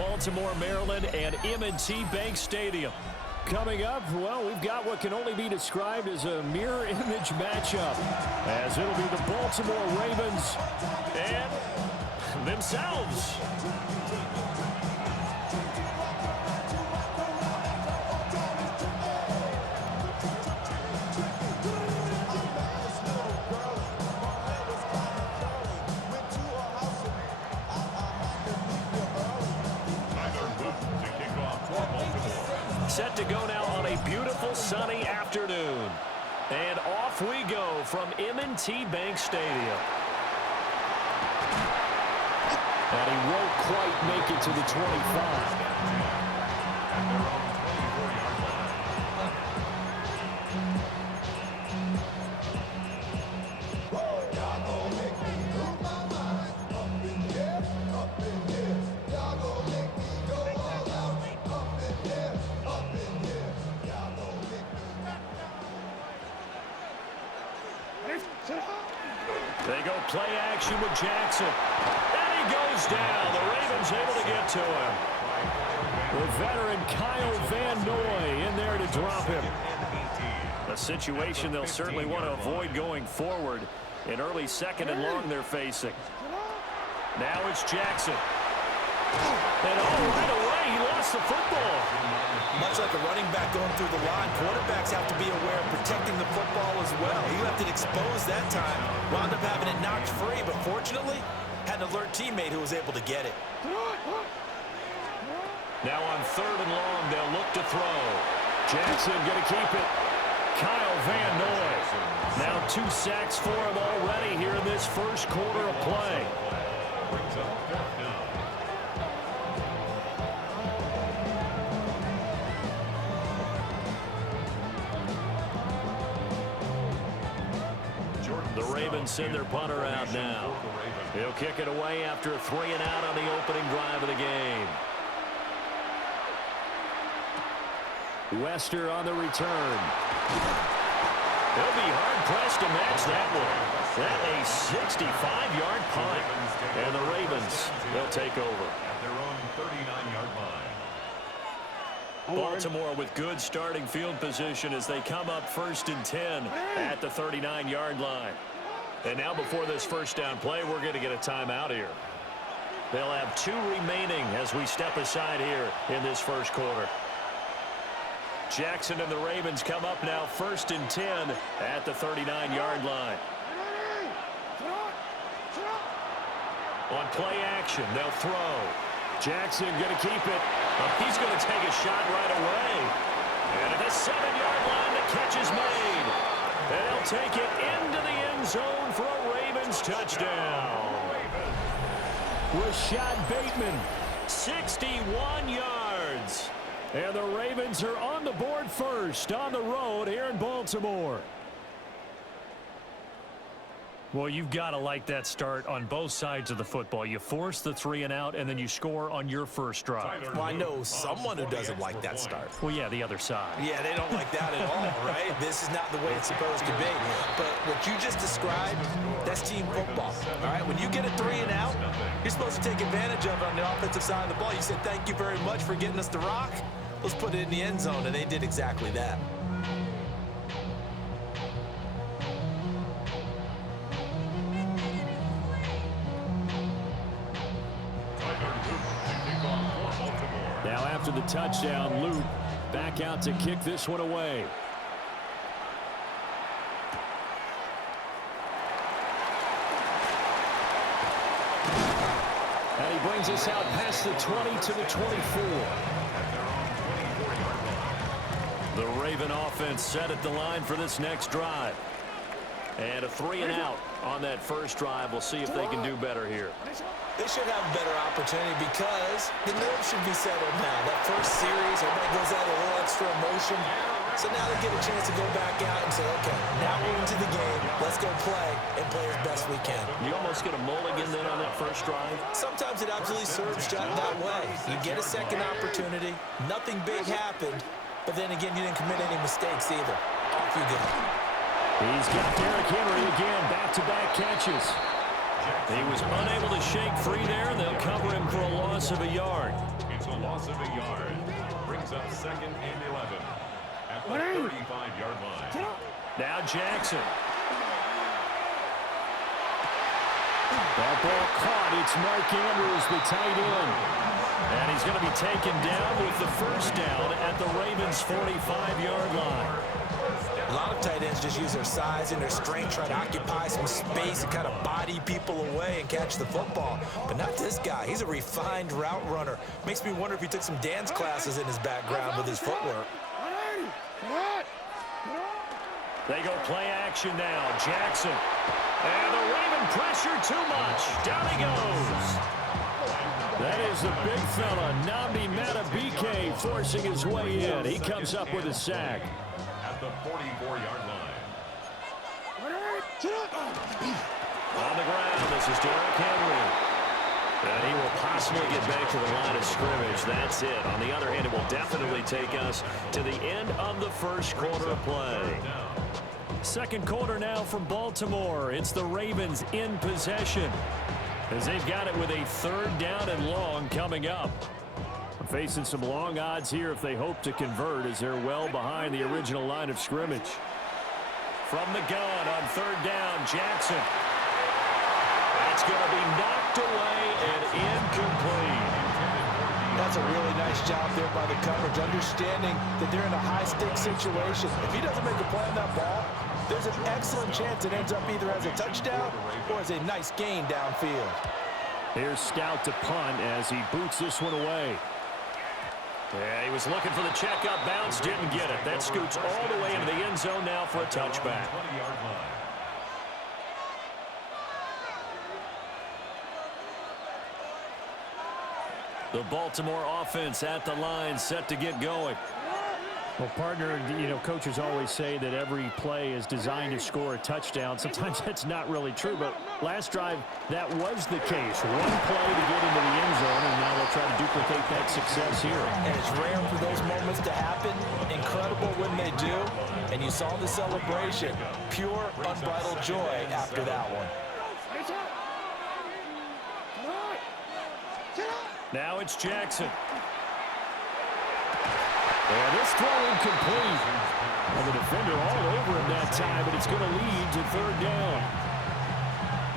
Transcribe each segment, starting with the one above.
Baltimore, Maryland, and M&T Bank Stadium. Coming up, well, we've got what can only be described as a mirror image matchup, as it'll be the Baltimore Ravens and themselves. Set to go now on a beautiful sunny afternoon. And off we go from M&T Bank Stadium. And he won't quite make it to the 25. They go play action with Jackson. And he goes down. The Ravens able to get to him. The veteran Kyle Van Noy in there to drop him. A situation they'll certainly want to avoid going forward. In early second and long they're facing. Now it's Jackson. And right away he lost the football. Much like a running back going through the line, quarterbacks have to be aware of protecting the football as well. He left it exposed that time, wound up having it knocked free, but fortunately, had an alert teammate who was able to get it. Now on third and long, they'll look to throw. Jackson going to keep it. Kyle Van Noy. Now 2 sacks for him already here in this first quarter of play. The Ravens send their punter out now. He'll kick it away after a 3-and-out on the opening drive of the game. Wester on the return. He'll be hard-pressed to match that one. That a 65-yard punt. And the Ravens, they'll take over. At their own 39-yard line. Baltimore with good starting field position as they come up 1st and 10 at the 39-yard line. And now before this first down play, we're going to get a timeout here. They'll have 2 remaining as we step aside here in this first quarter. Jackson and the Ravens come up now 1st and 10 at the 39-yard line. On play action, they'll throw. Jackson going to keep it. He's going to take a shot right away. And at the 7-yard line, the catch is made. And they'll take it into the end zone for a Ravens touchdown. Rashad Bateman, 61 yards. And the Ravens are on the board first on the road here in Baltimore. Well, you've got to like that start on both sides of the football. You force the 3-and-out, and then you score on your first drive. Well, I know someone who doesn't like that start. Well, yeah, the other side. Yeah, they don't like that at all, right? This is not the way it's supposed to be. But what you just described, that's team football, all right? When you get a 3-and-out, you're supposed to take advantage of it on the offensive side of the ball. You said, thank you very much for getting us the rock. Let's put it in the end zone, and they did exactly that. Now after the touchdown, Luke back out to kick this one away. And he brings us out past the 20 to the 24. The Raven offense set at the line for this next drive. And a 3-and-out on that first drive. We'll see if they can do better here. They should have a better opportunity because the nerves should be settled now. That first series, everybody goes out a little extra emotion. So now they get a chance to go back out and say, okay, now we're into the game. Let's go play and play as best we can. You almost get a mulligan then on that first drive? Sometimes it absolutely serves that way. You get a second opportunity. Nothing big happened. But then again, you didn't commit any mistakes either. Off you go. He's got Derrick Henry again, back-to-back catches. He was unable to shake free there, and they'll cover him for a loss of a yard. a loss of a yard. Brings up 2nd and 11 at the 35-yard line. Now Jackson. That ball caught. It's Mark Andrews, the tight end. And he's going to be taken down with the first down at the Ravens' 45-yard line. A lot of tight ends just use their size and their strength, try to occupy some space and kind of body people away and catch the football. But not this guy. He's a refined route runner. Makes me wonder if he took some dance classes in his background with his footwork. They go play action now. Jackson. And the Raven pressure too much. Down he goes. That is the big fella, Nnamdi Madubuike, forcing his way in. He comes up with a sack. At the 44-yard line. On the ground, this is Derrick Henry. And he will possibly get back to the line of scrimmage. That's it. On the other hand, it will definitely take us to the end of the first quarter of play. Second quarter now from Baltimore. It's the Ravens in possession, as they've got it with a 3rd down and long coming up. Facing some long odds here if they hope to convert, as they're well behind the original line of scrimmage. From the gun on 3rd down, Jackson. That's going to be knocked away and incomplete. That's a really nice job there by the coverage, understanding that they're in a high-stakes situation. If he doesn't make a play on that ball, there's an excellent chance it ends up either as a touchdown or as a nice gain downfield. Here's Stout to punt as he boots this one away. Yeah, he was looking for the checkup bounce, didn't get it. That scoots all the way into the end zone now for a touchback. The Baltimore offense at the line, set to get going. Well, partner, coaches always say that every play is designed to score a touchdown. Sometimes that's not really true, but last drive, that was the case. One play to get into the end zone, and now they'll try to duplicate that success here. And it's rare for those moments to happen. Incredible when they do. And you saw the celebration. Pure, unbridled joy after that one. Now it's Jackson. And this throw incomplete. And the defender all over him that time, but it's going to lead to 3rd down.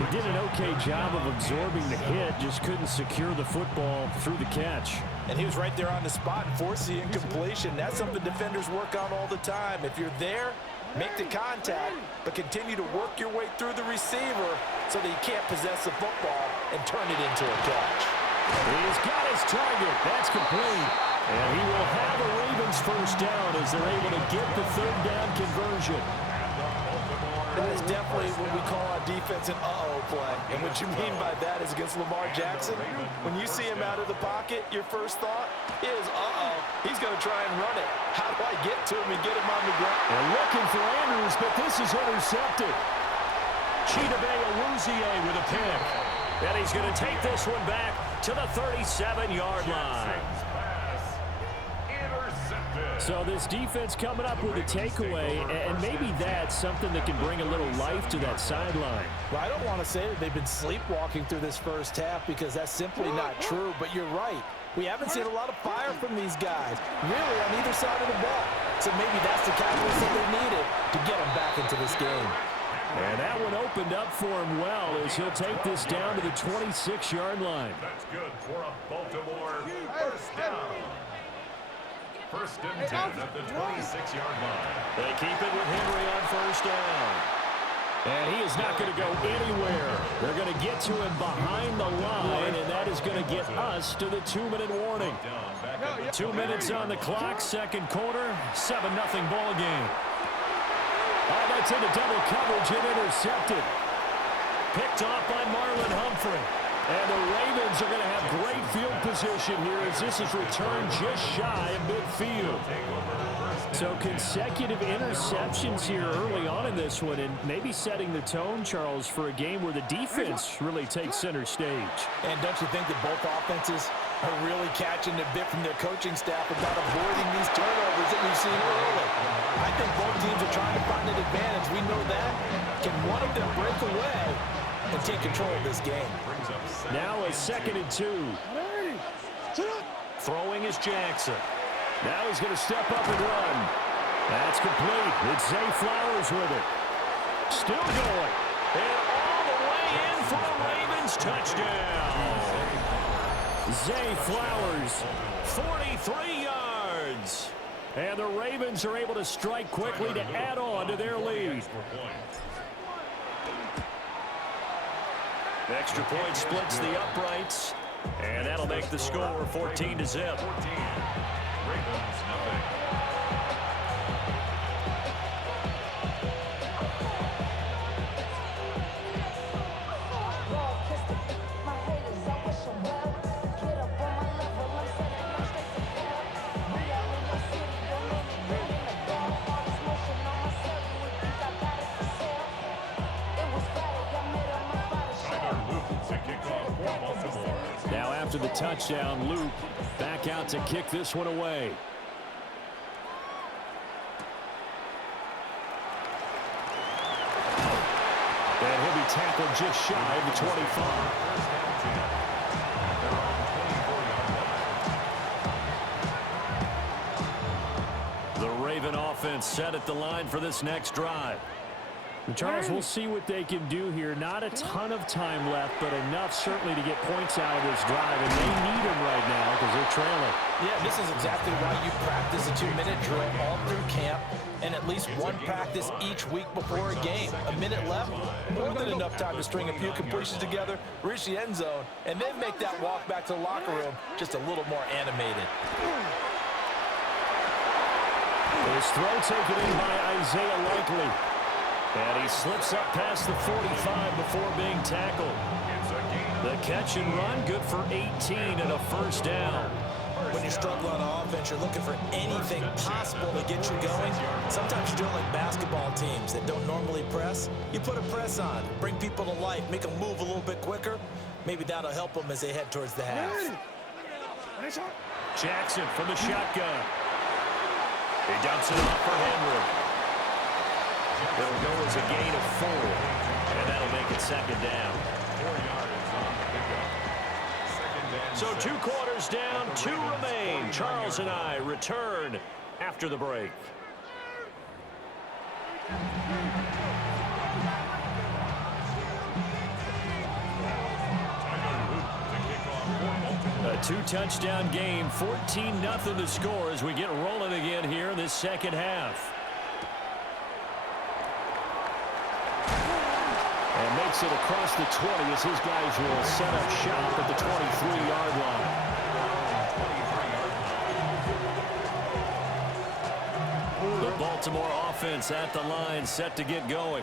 He did an okay job of absorbing the hit, just couldn't secure the football through the catch. And he was right there on the spot and forced the incompletion. That's something defenders work on all the time. If you're there, make the contact, but continue to work your way through the receiver so that you can't possess the football and turn it into a catch. He's got his target. That's complete. And he will have a Ravens first down as they're able to get the 3rd down conversion. That is definitely what we call on defense an uh-oh play. And what you mean by that is against Lamar Jackson, when you see him out of the pocket, your first thought is, uh-oh, he's going to try and run it. How do I get to him and get him on the ground? They're looking for Andrews, but this is intercepted. Chidobe Awuzie with a pick. And he's going to take this one back to the 37-yard line. So this defense coming up with a takeaway, and maybe that's something that can bring a little life to that sideline. Well, I don't want to say that they've been sleepwalking through this first half because that's simply not true, but you're right. We haven't seen a lot of fire from these guys, really, on either side of the ball. So maybe that's the catalyst that they needed to get them back into this game. And that one opened up for him well as he'll take this down to the 26-yard line. That's good for a Baltimore first down. 1st and 10 at the 26-yard line. They keep it with Henry on 1st down. And he is not going to go anywhere. They're going to get to him behind the line, and that is going to get us to the 2-minute warning. 2 minutes on the clock, 2nd quarter, 7-0 ball game. Oh, that's into double coverage and intercepted. Picked off by Marlon Humphrey. And the Ravens are going to have great field position here as this is returned just shy of midfield. So consecutive interceptions here early on in this one, and maybe setting the tone, Charles, for a game where the defense really takes center stage. And don't you think that both offenses are really catching a bit from their coaching staff about avoiding these turnovers that we've seen early? I think both teams are trying to find an advantage. We know that. Can one of them break away and take control of this game? Now a 2nd and 2. Throwing is Jackson. Now he's going to step up and run. That's complete. It's Zay Flowers with it. Still going. And all the way in for a Ravens touchdown. Zay Flowers, 43 yards. And the Ravens are able to strike quickly to add on to their lead. Extra point splits the uprights. And that'll make the score 14-0. Now after the touchdown, Luke back out to kick this one away. And he'll be tackled just shy of the 25. The Raven offense set at the line for this next drive. And Charles, we'll see what they can do here. Not a ton of time left, but enough certainly to get points out of this drive, and they need them right now because they're trailing. Yeah, this is exactly why you practice a 2-minute drill all through camp and at least one practice each week before a game. A minute left, more than enough time to string a few completions together, reach the end zone, and then make that walk back to the locker room just a little more animated. His throw taken in by Isaiah Likely. And he slips up past the 45 before being tackled. The catch and run, good for 18 and a first down. When you struggle on offense, you're looking for anything possible to get you going. Sometimes you do it like basketball teams that don't normally press. You put a press on, bring people to life, make them move a little bit quicker. Maybe that'll help them as they head towards the half. Jackson from the shotgun. He dumps it off for Henry. It'll go as a gain of 4, and that'll make it second down. 4 yards on the pickup. Second and So 2 quarters down, 2 remain. Charles and I return after the break. A 2-touchdown game, 14-0 to score as we get rolling again here in this second half. And makes it across the 20 as his guys will set up shop at the 23-yard line. The Baltimore offense at the line, set to get going.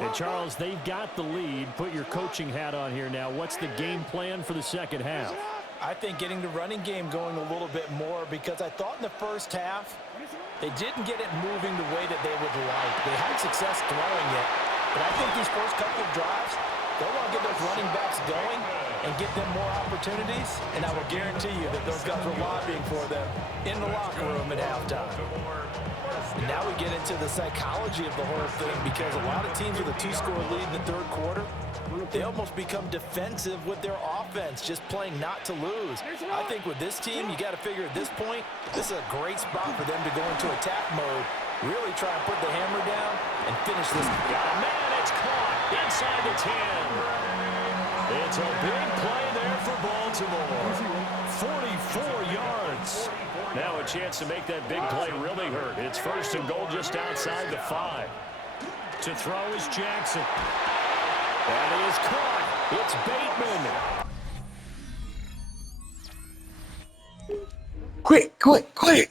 And Charles, they've got the lead. Put your coaching hat on here now. What's the game plan for the second half? I think getting the running game going a little bit more, because I thought in the first half they didn't get it moving the way that they would like. They had success throwing it, but I think these first couple of drives, they want to get those running backs going and get them more opportunities, and I will guarantee you that those guys were lobbying for them in the locker room at halftime. And now we get into the psychology of the whole thing, because a lot of teams with a 2-score lead in the third quarter, they almost become defensive with their offense, just playing not to lose. I think with this team, you got to figure at this point, this is a great spot for them to go into attack mode, really try and put the hammer down and finish this. Man, it's caught inside the 10. It's a big play there for Baltimore. 44 yards. Now a chance to make that big play really hurt. It's first and goal just outside the 5. To throw is Jackson. That is caught. It's Bateman. Quick, quick, quick.